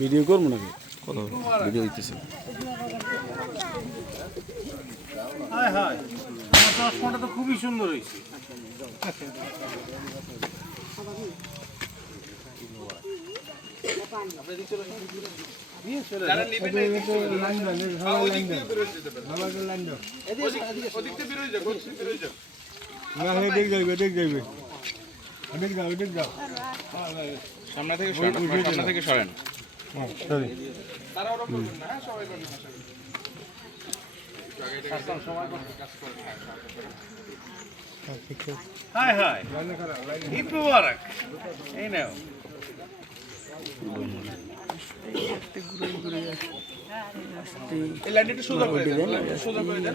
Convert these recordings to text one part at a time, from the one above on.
Video করবো নাকি? কত ভিডিও দিতেছে? চশমাটা তো খুবই সুন্দর হয়েছে। সামনে থেকে সরেন। হাই হাই, ঈদ মুবারক। এই নাও। এই লাইনটা একটু সোজা করে দেন, সোজা করে দেন।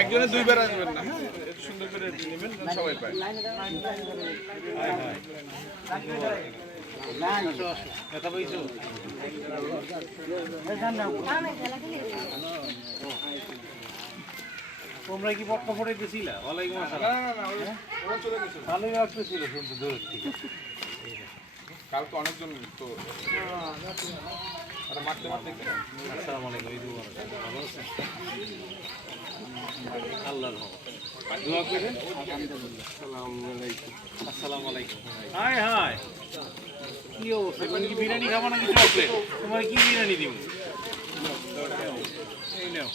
একজনে দুইবার আসবেন না, হ্যাঁ? সুন্দর করে নেবেন, সবাই পায়। কথা বলছো? তোমরা কি পটকা ফোটাইতেছিলা? ওয়ালাইকুম আসসালাম। ভালোই লাগতেছিল শুনতে দূরের থেকে। কালকে অনেকজন তো মারতে মারতে। আসসালামু আলাইকুম, ঈদ মুবারক। ভালো আছেন? আল্লাহর রহমত। দোয়া করেন। আসসালামু আলাইকুম। হাই হাই, কি অবস্থা? তুমি কি বিরিয়ানি খাবো নাকি চকলেট? তোমার কি বিরিয়ানি দিব? এই নাও।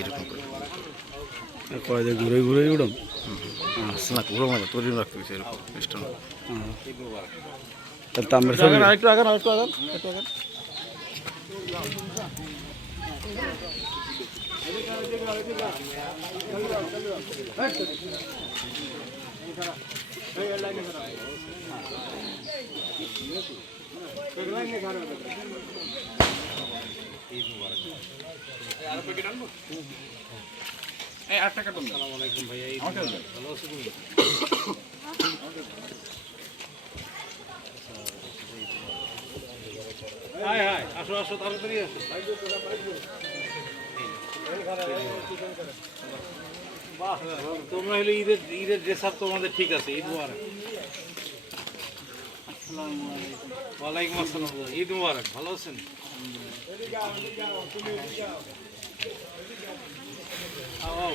এরকম করে ঘুরে ঘুরে উড়ম না ঘুরো মানে তৈরি রাখতে গেছে এরকম মিষ্টান। তাহলে তো আমরা সবাই আরেকটু আগান আরেকটু আগান একটু আগান। এই 8 টাকা দেন। আসসালামু আলাইকুম ভাইয়া, ঈদ আমাকে মুবারক। ভালো আছো তুমি? হাই হাই, আসো আসো, তাড়াতাড়ি আসো। বাহ, তোমরা হলে ঈদের ড্রেস আপ তোমাদের ঠিক আছে। ঈদ মুবারক। আসসালামু আলাইকুম। ওয়ালাইকুম আসসালাম। ঈদ মুবারক। ভালো আছেন? আও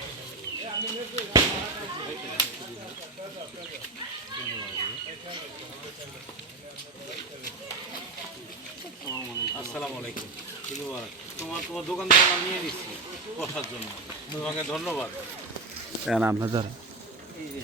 আসসালামু আলাইকুম, ঈদ মুবারক। তোমার দোকান থেকে আমি নিয়ে নিচ্ছি বসার জন্য, তোমাকে ধন্যবাদ। আপনার এই যে